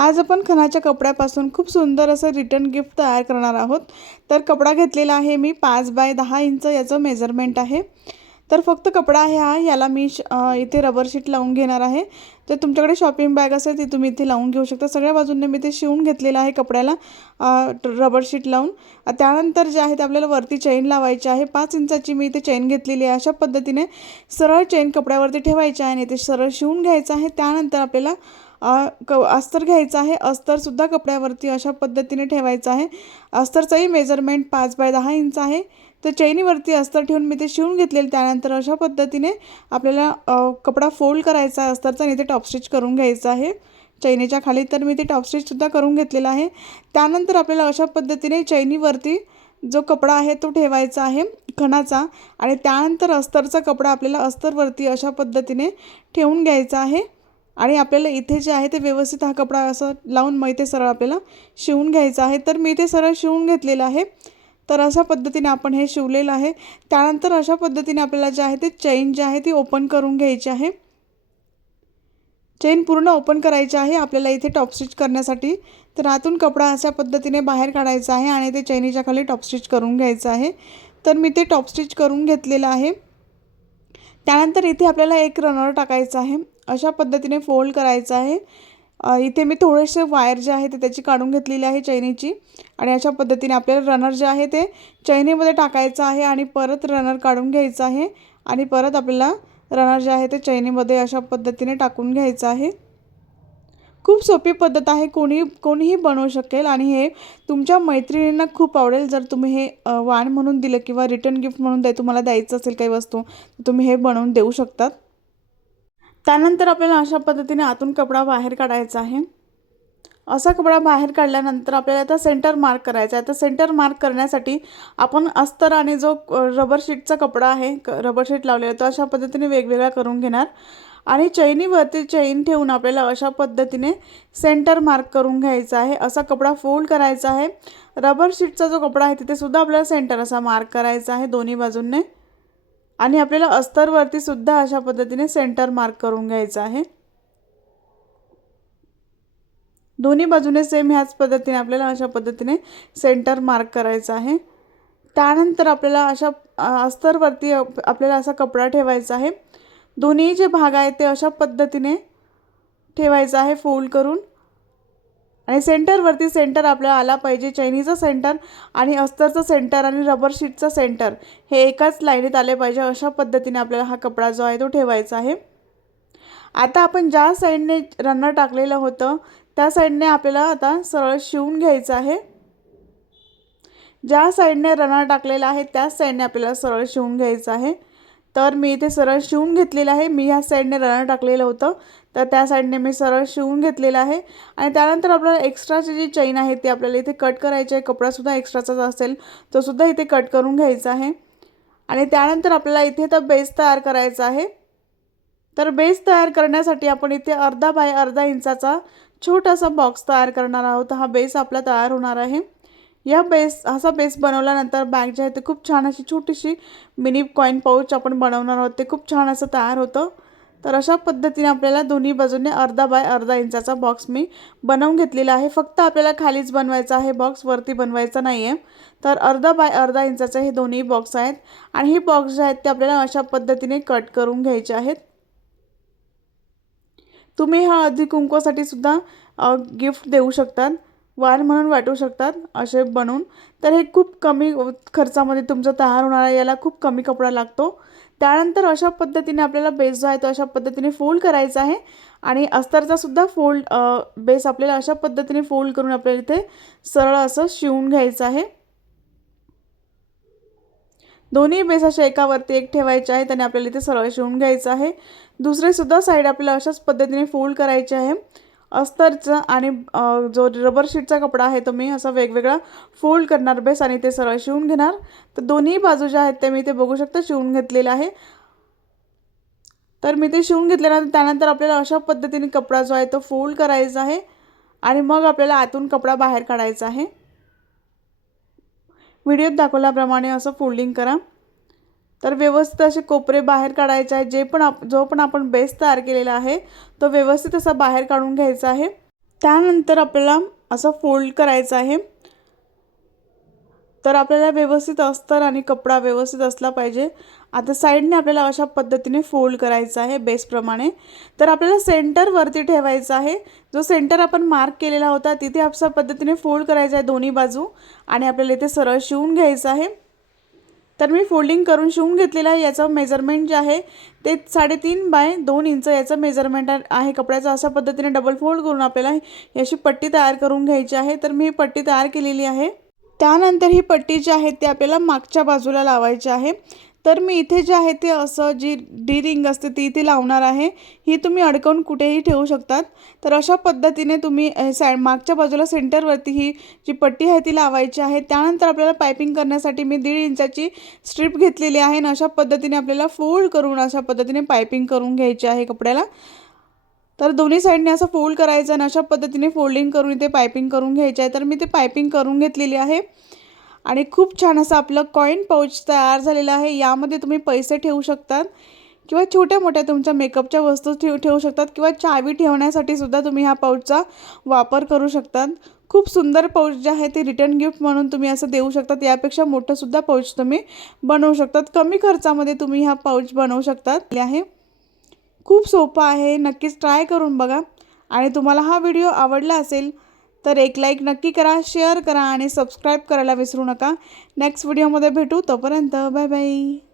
आज आपण खणाच्या कपड्यापासून खूप सुंदर असं रिटर्न गिफ्ट तयार करणार आहोत। तर कपडा घेतलेला आहे मी 5 बाय 10 इंच याचं मेजरमेंट आहे। तर फक्त कपडा आहे हा, याला मी इथे रबर शीट लावून घेणार आहे। तर तुमच्याकडे शॉपिंग बॅग असेल ती तुम्ही इथे लावून घेऊ शकता। सगळ्या बाजूंनी मी ते शिवून घेतलेलं आहे कपड्याला रबर शीट लावून। त्यानंतर जे आहे ते आपल्याला वरती चेन लावायची आहे। 5 इंचाची मी इथे चेन घेतलेली आहे। अशा पद्धतीने सरळ चेन कपड्यावरती ठेवायची आहे आणि ते सरळ शिवून घ्यायचं आहे। त्यानंतर आपल्याला अस्तर घ्यायचं आहे। अस्तरसुद्धा कपड्यावरती अशा पद्धतीने ठेवायचं आहे। अस्तरचंही मेजरमेंट 5 बाय 10 इंच आहे। तर चैनीवरती अस्तर ठेवून मी ते शिवून घेतलेलं। त्यानंतर अशा पद्धतीने आपल्याला कपडा फोल्ड करायचा आहे अस्तरचा आणि ते टॉप स्टिच करून घ्यायचं आहे चैनीच्या खाली। तर मी ते टॉप स्टिचसुद्धा करून घेतलेलं आहे। त्यानंतर आपल्याला अशा पद्धतीने चैनीवरती जो कपडा आहे तो ठेवायचा आहे खणाचा आणि त्यानंतर अस्तरचा कपडा आपल्याला अस्तरवरती अशा पद्धतीने ठेवून घ्यायचा आहे आणि आपल्याला इथे जे आहे ते व्यवस्थित हा कपडा असं लावून मग इथे सरळ आपल्याला शिवून घ्यायचा आहे। तर मी इथे सरळ शिवून घेतलेलं आहे। तर अशा पद्धतीने आपण हे शिवलेलं आहे। त्यानंतर अशा पद्धतीने आपल्याला जे आहे ते चेन जी आहे ती ओपन करून घ्यायची आहे। चेन पूर्ण ओपन करायची आहे आपल्याला इथे टॉप स्टिच करण्यासाठी। तर आतून कपडा अशा पद्धतीने बाहेर काढायचा आहे आणि ते चैनीच्या खाली टॉप स्टिच करून घ्यायचं आहे। तर मी ते टॉप स्टिच करून घेतलेलं आहे। त्यानंतर इथे आपल्याला एक रनर टाकायचा आहे। अशा पद्धतीने फोल्ड करायचं आहे। इथे मी थोडेसे वायर जे आहे ते त्याची काढून घेतलेली आहे चैनीची आणि अशा पद्धतीने आपल्याला रनर जे आहे ते चैनीमध्ये टाकायचं आहे आणि परत रनर काढून घ्यायचं आहे आणि परत आपल्याला रनर जे आहे ते चैनीमध्ये अशा पद्धतीने टाकून घ्यायचं आहे। खूप सोपी पद्धत आहे, कोणीही बनवू शकेल आणि हे तुमच्या मैत्रिणींना खूप आवडेल। जर तुम्ही हे वाण म्हणून दिलं किंवा रिटर्न गिफ्ट म्हणून तुम्हाला द्यायचं असेल काही वस्तू तर तुम्ही हे बनवून देऊ शकतात। त्यानंतर आपल्याला अशा पद्धतीने आतून कपडा बाहेर काढायचा आहे। असा कपडा बाहेर काढल्यानंतर आपल्याला आता सेंटर मार्क करायचा आहे। तर सेंटर मार्क करण्यासाठी आपण अस्तर आणि जो रबर शीटचा कपडा आहे रबर शीट लावलेला तो अशा पद्धतीने वेगवेगळा करून घेणार आणि चैनीवरती चैन ठेवून आपल्याला अशा पद्धतीने सेंटर मार्क करून घ्यायचा आहे। असा कपडा फोल्ड करायचा आहे। रबर शीटचा जो कपडा आहे तिथे सुद्धा आपल्याला सेंटर असा मार्क करायचा आहे दोन्ही बाजूंनी आणि आपल्याला अस्तरवरती सुद्धा अशा पद्धतीने सेंटर मार्क करून घ्यायचा आहे। दोन्ही बाजूने सेम ह्याच पद्धतीने आपल्याला अशा पद्धतीने सेंटर मार्क करायचा आहे। त्यानंतर आपल्याला अशा अस्तरवरती आपल्याला असा कपडा ठेवायचा आहे। दोन्ही जे भाग आहेत ते अशा पद्धतीने ठेवायचा आहे फोल्ड करून आणि सेंटरवरती सेंटर आपल्याला आला पाहिजे। चैनीचा सेंटर आणि अस्तरचा सेंटर आणि रबर शीटचा सेंटर हे एकाच लाईनीत आले पाहिजे। अशा पद्धतीने आपल्याला हा कपडा जो आहे तो ठेवायचा आहे। आता आपण ज्या साइडने रनर टाकलेलं होतं त्या साइडने आपल्याला आता सरळ शिवून घ्यायचं आहे। ज्या साइडने रनर टाकलेला आहे त्याच साइडने आपल्याला सरळ शिवून घ्यायचं आहे। तर मी इथे सरळ शिवून घेतलेलं आहे। मी ह्या साइडने रनर टाकलेलं होतं तर त्या साइडने मी सरळ शिवून घेतलेलं आहे आणि त्यानंतर आपल्याला एक्स्ट्राची जी चेन आहे ती आपल्याला इथे कट करायची आहे। कपडासुद्धा एक्स्ट्राचाच असेल तो सुद्धा इथे कट करून घ्यायचा आहे आणि त्यानंतर आपल्याला इथे तर बेस तयार करायचा आहे। तर बेस तयार करण्यासाठी आपण इथे अर्धा बाय अर्धा इंचाचा छोटासा बॉक्स तयार करणार आहोत। हा बेस आपला तयार होणार आहे। या असा बेस बनवल्यानंतर बॅग जे आहे ते खूप छान अशी छोटीशी मिनी कॉइन पाउच आपण बनवणार आहोत। ते खूप छान असं तयार होतं। तर अशा पद्धतीने आपल्याला दोन्ही बाजूने अर्धा बाय अर्धा इंचाचा बॉक्स मी बनवून घेतलेला आहे। फक्त आपल्याला खालीच बनवायचा आहे बॉक्स, वरती बनवायचा नाही आहे। तर अर्धा बाय अर्धा इंचाचे हे दोन्ही बॉक्स आहेत आणि हे बॉक्स जे आहेत ते आपल्याला अशा पद्धतीने कट करून घ्यायचे आहेत। तुम्ही हा हळदी कुंकवासाठी सुद्धा गिफ्ट देऊ शकतात, वाण म्हणून वाटू शकतात असे बनवून। तर हे खूप कमी खर्चामध्ये तुमचं तयार होणार आहे। याला खूप कमी कपडा लागतो। त्यानंतर अशा पद्धतीने आपल्याला बेस जो आहे तो अशा पद्धतीने फोल्ड करायचा आहे आणि अस्तरचा सुद्धा बेस आपल्याला अशा पद्धतीने फोल्ड करून आपल्याला इथे सरळ असं शिवून घ्यायचं आहे। दोन्ही बेस अशा एकावरती एक ठेवायचे आहेत आणि आपल्याला इथे सरळ शिवून घ्यायचं आहे। दुसरे सुद्धा साइड आपल्याला अशाच पद्धतीने फोल्ड करायचे आहे। अस्तरचा आणि जो रबर शीटचा कपडा आहे तो मी असा वेगवेगळा फोल्ड करणार बेस आणि ते सरळ शिवून घेणार। तर दोन्ही बाजू ज्या आहेत ते मी इथे बघू शकता शिवून घेतलेला आहे। तर मी ते शिवून घेतल्यानंतर त्यानंतर आपल्याला अशा पद्धतीने कपडा जो आहे तो फोल्ड करायचा आहे आणि मग आपल्याला आतून कपडा बाहेर काढायचा आहे। व्हिडिओत दाखवल्याप्रमाणे असं फोल्डिंग करा। तर व्यवस्थित असे कोपरे बाहेर काढायचे आहे। जो पण आपण बेस तयार केलेला आहे तो व्यवस्थित असा बाहेर काढून घ्यायचा आहे। त्यानंतर आपल्याला असं फोल्ड करायचं आहे। तर आपल्याला व्यवस्थित अस्तर आणि कपडा व्यवस्थित असला पाहिजे। आता साईडने आपल्याला अशा पद्धतीने फोल्ड करायचं आहे बेसप्रमाणे। तर आपल्याला सेंटर वरती ठेवायचा आहे। जो सेंटर आपण मार्क केलेला होता तिथे अशा पद्धतीने फोल्ड करायचा आहे दोन्ही बाजू आणि आपल्याला इथे सरळ शिवून घ्यायचं आहे। तर मी फोल्डिंग करून शिवून घेतलेलं आहे। याचं मेजरमेंट जे आहे ते 3.5 बाय 2 इंच याचं मेजरमेंट आहे कपड्याचं। अशा पद्धतीने डबल फोल्ड करून आपल्याला याची पट्टी तयार करून घ्यायची आहे। तर मी पट्टी तयार केलेली आहे। त्यानंतर ही पट्टी जी आहे ती आपल्याला मागच्या बाजूला लावायची आहे। तर मी इथे जे आहे ते असं जी डी रिंग असते ती इथे लावणार आहे। ही तुम्ही अडकवून कुठेही ठेवू शकतात। तर अशा पद्धतीने तुम्ही मागच्या बाजूला सेंटरवरती ही जी पट्टी आहे ती लावायची आहे। त्यानंतर आपल्याला पायपिंग करण्यासाठी मी 1.5 इंचाची स्ट्रिप घेतलेली आहे आणि अशा पद्धतीने आपल्याला फोल्ड करून अशा पद्धतीने पायपिंग करून घ्यायची आहे कपड्याला। तर दोन्ही साईडने असं फोल्ड करायचं आणि अशा पद्धतीने फोल्डिंग करून इथे पायपिंग करून घ्यायची आहे। तर मी ते पायपिंग करून घेतलेली आहे आणि खूप छान असं आपलं कॉइन पाउच तयार झालेलं आहे। यामध्ये तुम्ही पैसे ठेवू शकतात किंवा छोट्या मोठ्या तुमच्या मेकअपच्या वस्तू ठेवू शकतात किंवा चावी ठेवण्यासाठी सुद्धा तुम्ही ह्या पाउचचा वापर करू शकतात। खूप सुंदर पाउच जे आहे ते रिटर्न गिफ्ट म्हणून तुम्ही असं देऊ शकतात। यापेक्षा मोठं सुद्धा पाउच तुम्ही बनवू शकतात। कमी खर्चामध्ये तुम्ही हा पाउच बनवू शकतात आहे। खूप सोपं आहे, नक्कीच ट्राय करून बघा। आणि तुम्हाला हा व्हिडिओ आवडला असेल तर एक लाईक नक्की करा, शेअर करा आणि सबस्क्राईब करायला विसरू नका। नेक्स्ट व्हिडिओमध्ये भेटू, तोपर्यंत बाय बाय।